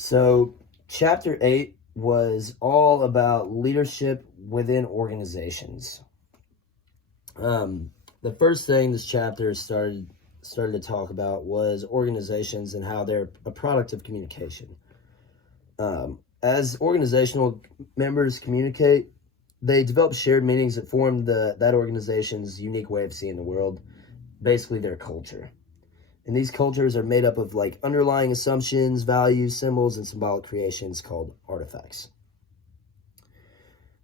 So, chapter 8 was all about leadership within organizations. The first thing this chapter started to talk about was organizations and how they're a product of communication. As organizational members communicate, they develop shared meanings that form that organization's unique way of seeing the world, basically their culture. And these cultures are made up of like underlying assumptions, values, symbols, and symbolic creations called artifacts.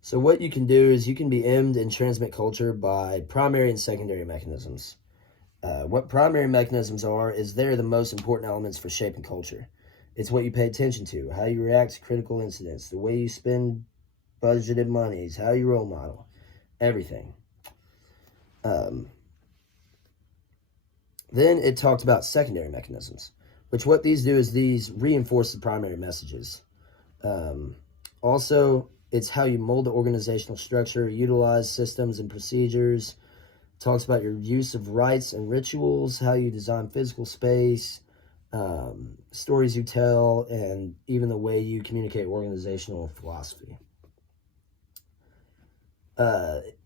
So what you can do is you can be aimed and transmit culture by primary and secondary mechanisms. What primary mechanisms are is they're the most important elements for shaping culture. It's what you pay attention to, how you react to critical incidents, the way you spend budgeted monies, how you role model, everything. Then it talked about secondary mechanisms, which what these do is these reinforce the primary messages. Also, it's how you mold the organizational structure, utilize systems and procedures. It talks about your use of rites and rituals, how you design physical space, stories you tell, and even the way you communicate organizational philosophy.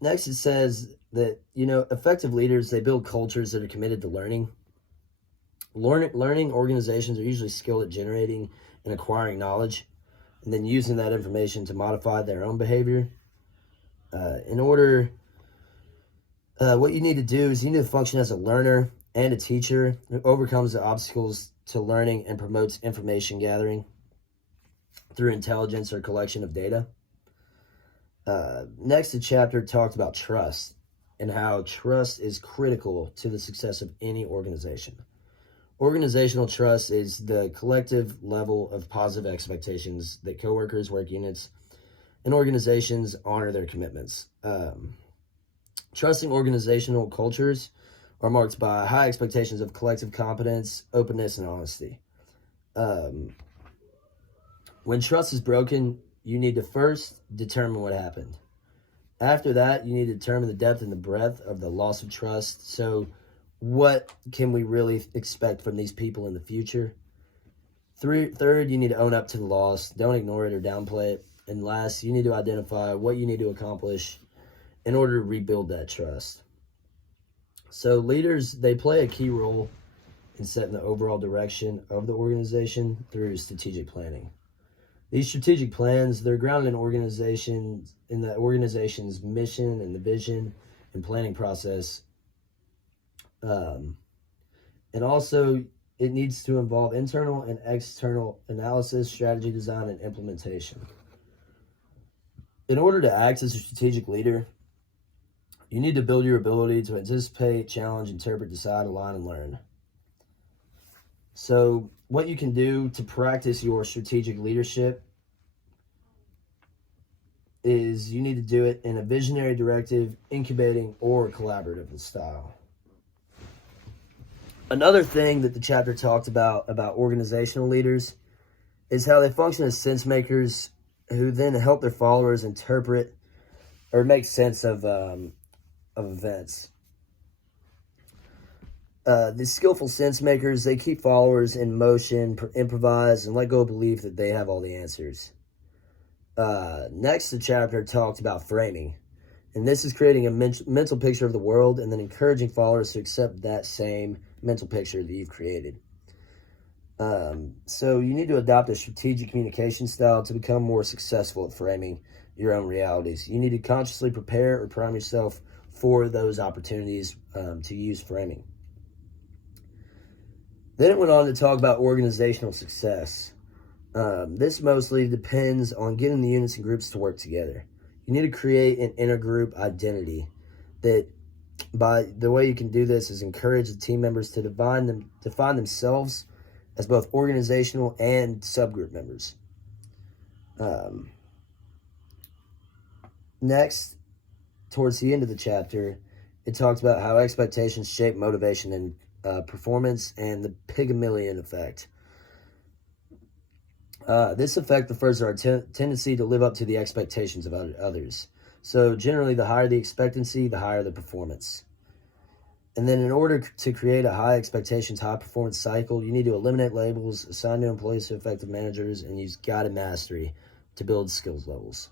Next, it says that, effective leaders, they build cultures that are committed to learning. Learning organizations are usually skilled at generating and acquiring knowledge and then using that information to modify their own behavior. What you need to do is you need to function as a learner and a teacher who overcomes the obstacles to learning and promotes information gathering through intelligence or collection of data. Next, the chapter talked about trust and how trust is critical to the success of any organization. Organizational trust is the collective level of positive expectations that coworkers, work units, and organizations honor their commitments. Trusting organizational cultures are marked by high expectations of collective competence, openness, and honesty. When trust is broken, you need to first determine what happened. After that, you need to determine the depth and the breadth of the loss of trust. So what can we really expect from these people in the future? Third, you need to own up to the loss. Don't ignore it or downplay it. And last, you need to identify what you need to accomplish in order to rebuild that trust. So leaders, they play a key role in setting the overall direction of the organization through strategic planning. These strategic plans, they're grounded in the organization's mission and the vision and planning process. And also, it needs to involve internal and external analysis, strategy design, and implementation. In order to act as a strategic leader, you need to build your ability to anticipate, challenge, interpret, decide, align, and learn. So what you can do to practice your strategic leadership is you need to do it in a visionary, directive, incubating, or collaborative style. Another thing that the chapter talked about organizational leaders is how they function as sense makers who then help their followers interpret or make sense of events. These skillful sense makers, they keep followers in motion, improvise, and let go of belief that they have all the answers. Next, the chapter talked about framing. And this is creating a mental picture of the world and then encouraging followers to accept that same mental picture that you've created. So you need to adopt a strategic communication style to become more successful at framing your own realities. You need to consciously prepare or prime yourself for those opportunities to use framing. Then it went on to talk about organizational success. This mostly depends on getting the units and groups to work together. You need to create an intergroup identity that by the way you can do this is encourage the team members to define themselves as both organizational and subgroup members. Next, towards the end of the chapter, it talks about how expectations shape motivation and performance and the Pygmalion effect. This effect refers to our tendency to live up to the expectations of others. So generally, the higher the expectancy, the higher the performance. And then in order to create a high expectations, high performance cycle, you need to eliminate labels, assign new employees to effective managers, and use guided mastery to build skills levels.